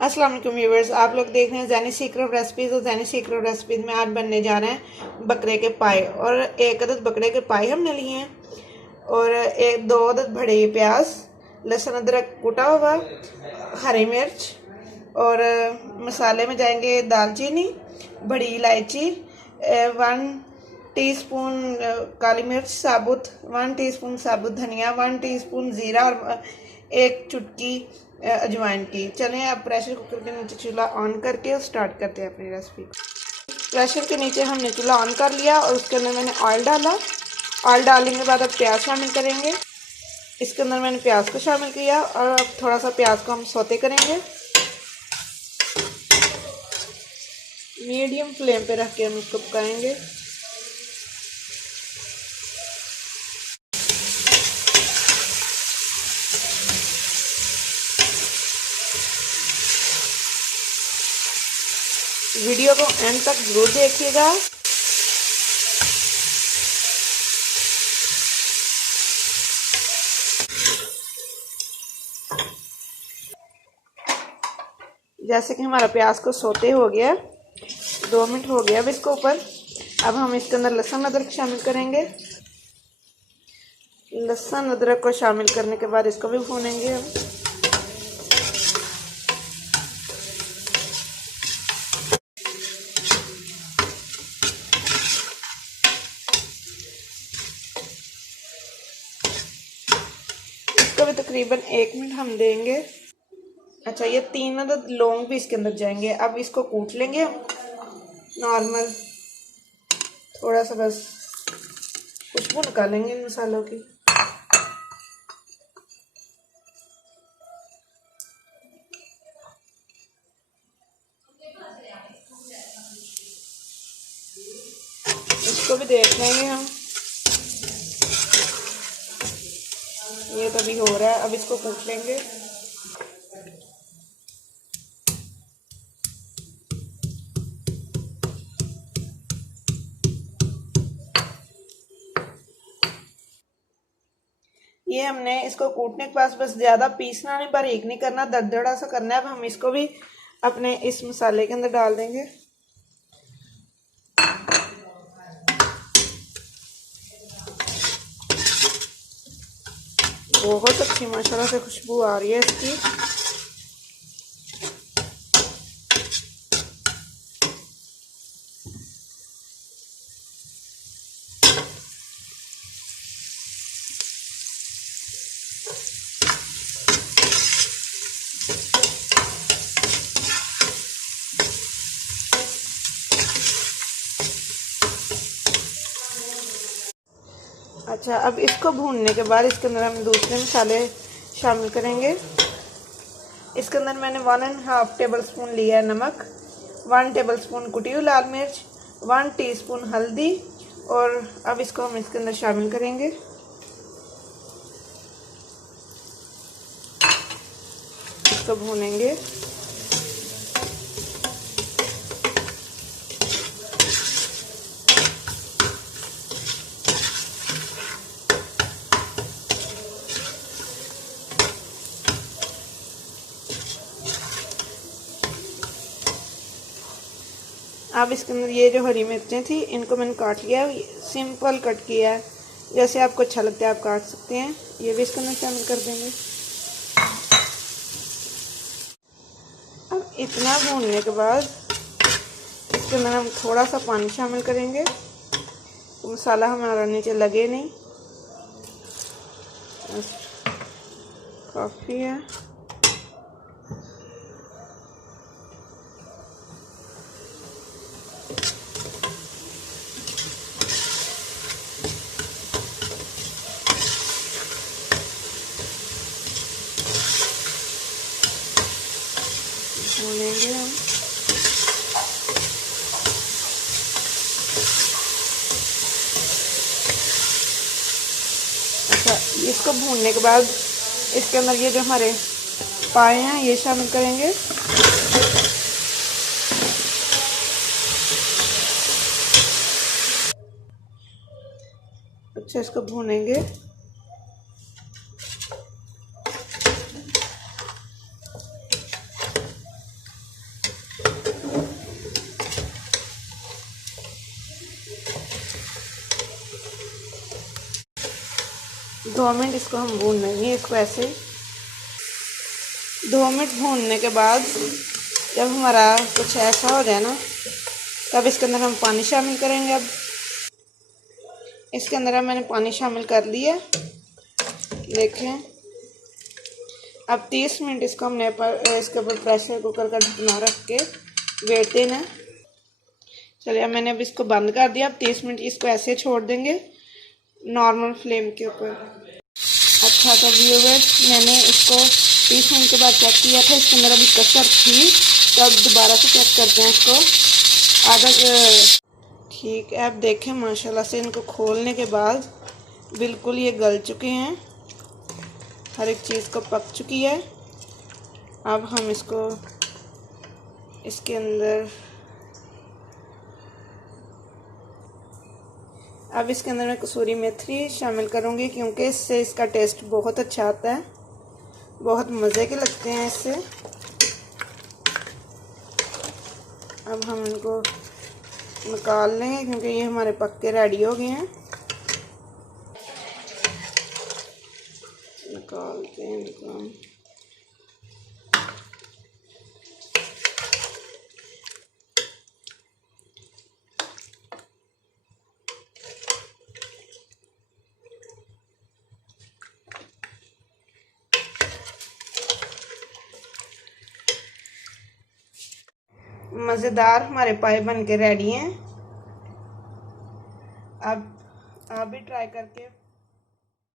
अस्सलाम वालेकुम व्यूवर्स, आप लोग देख रहे हैं ज़ैनी सीक्रेट रेसिपीज़। और ज़ैनी सीक्रेट रेसिपीज़ में आज बनने जा रहे हैं बकरे के पाए। और एक अदद बकरे के पाए हमने लिए हैं और एक दो अदद बड़े प्याज, लहसुन अदरक कूटा हुआ, हरी मिर्च और मसाले में जाएंगे दालचीनी, बड़ी इलायची, 1 टीस्पून काली मिर्च साबुत, 1 टीस्पून साबुत धनिया, 1 टीस्पून ज़ीरा और एक चुटकी अजवाइन की। चलें अब प्रेशर कुकर के नीचे चूल्हा ऑन करके स्टार्ट करते हैं अपनी रेसिपी। प्रेशर के नीचे हमने चूल्हा ऑन कर लिया और उसके अंदर मैंने ऑयल डाला। ऑयल डालने के बाद अब प्याज शामिल करेंगे। इसके अंदर मैंने प्याज को शामिल किया और अब थोड़ा सा प्याज को हम सौते करेंगे। मीडियम फ्लेम पे रख के हम इसको पकाएंगे। वीडियो को एंड तक जरूर देखिएगा। जैसे कि हमारा प्याज को सोते हो गया, 2 मिनट हो गया अब इसको ऊपर। अब हम इसके अंदर लहसुन अदरक शामिल करेंगे। लहसुन अदरक को शामिल करने के बाद इसको भी भूनेंगे हम। इसको भी तकरीबन 1 मिनट हम देंगे। अच्छा, ये 3 अदद लौंग भी इसके अंदर जाएंगे। अब इसको कूट लेंगे हम नॉर्मल, थोड़ा सा बस खुशबू निकालेंगे इन मसालों की। इसको भी देख लेंगे हम। ये तो अभी हो रहा है, अब इसको कूट लेंगे। ये हमने इसको कूटने के पास बस ज़्यादा पीसना नहीं, बारीक नहीं करना, दरदरा सा करना है। अब हम इसको भी अपने इस मसाले के अंदर डाल देंगे। बहुत अच्छी माशाल्लाह से खुशबू आ रही है इसकी। अच्छा, अब इसको भूनने के बाद इसके अंदर हम दूसरे मसाले शामिल करेंगे। इसके अंदर मैंने 1.5 टेबल स्पून लिया है नमक, 1 टेबल स्पून कुटी हुई लाल मिर्च, 1 टीस्पून हल्दी। और अब इसको हम इसके अंदर शामिल करेंगे। इसको भूनेंगे। अब इसके अंदर ये जो हरी मिर्चें थी इनको मैंने काट लिया, सिंपल कट किया है। जैसे आपको अच्छा लगता है आप काट सकते हैं। ये भी इसके अंदर शामिल कर देंगे। अब इतना भूनने के बाद इसके अंदर हम थोड़ा सा पानी शामिल करेंगे, तो मसाला हमारा नीचे लगे नहीं। काफ़ी है। भूनेंगे हम। अच्छा, इसको भूनने के बाद इसके अंदर ये जो हमारे पाए हैं ये शामिल करेंगे। अच्छा, इसको भूनेंगे। 2 मिनट इसको हम भून लेंगे। इसको ऐसे 2 मिनट भूनने के बाद जब हमारा कुछ ऐसा हो जाए ना, तब इसके अंदर हम पानी शामिल करेंगे। अब इसके अंदर अब मैंने पानी शामिल कर लिया, देखें। अब 30 मिनट इसको हमने इसके ऊपर प्रेशर कुकर का ढकना रख के वेट देना। चलिए अब मैंने अब इसको बंद कर दिया। अब 30 मिनट इसको ऐसे छोड़ देंगे नॉर्मल फ्लेम के ऊपर। अच्छा, तो व्यूअर्स, मैंने इसको 30 मिनट के बाद चेक किया था, इसके अंदर अभी कसर थी, तो अब दोबारा से चेक करते हैं इसको। ठीक है, अब देखें माशाल्लाह से इनको खोलने के बाद बिल्कुल ये गल चुके हैं, हर एक चीज़ को पक चुकी है। अब हम इसको इसके अंदर मैं कसूरी मेथी शामिल करूँगी, क्योंकि इससे इसका टेस्ट बहुत अच्छा आता है, बहुत मज़े के लगते हैं इससे। अब हम इनको निकाल लेंगे क्योंकि ये हमारे पक के रेडी हो गए हैं। निकालते हैं इनको। मज़ेदार हमारे पाए बन के रेडी हैं। अब आप भी ट्राई करके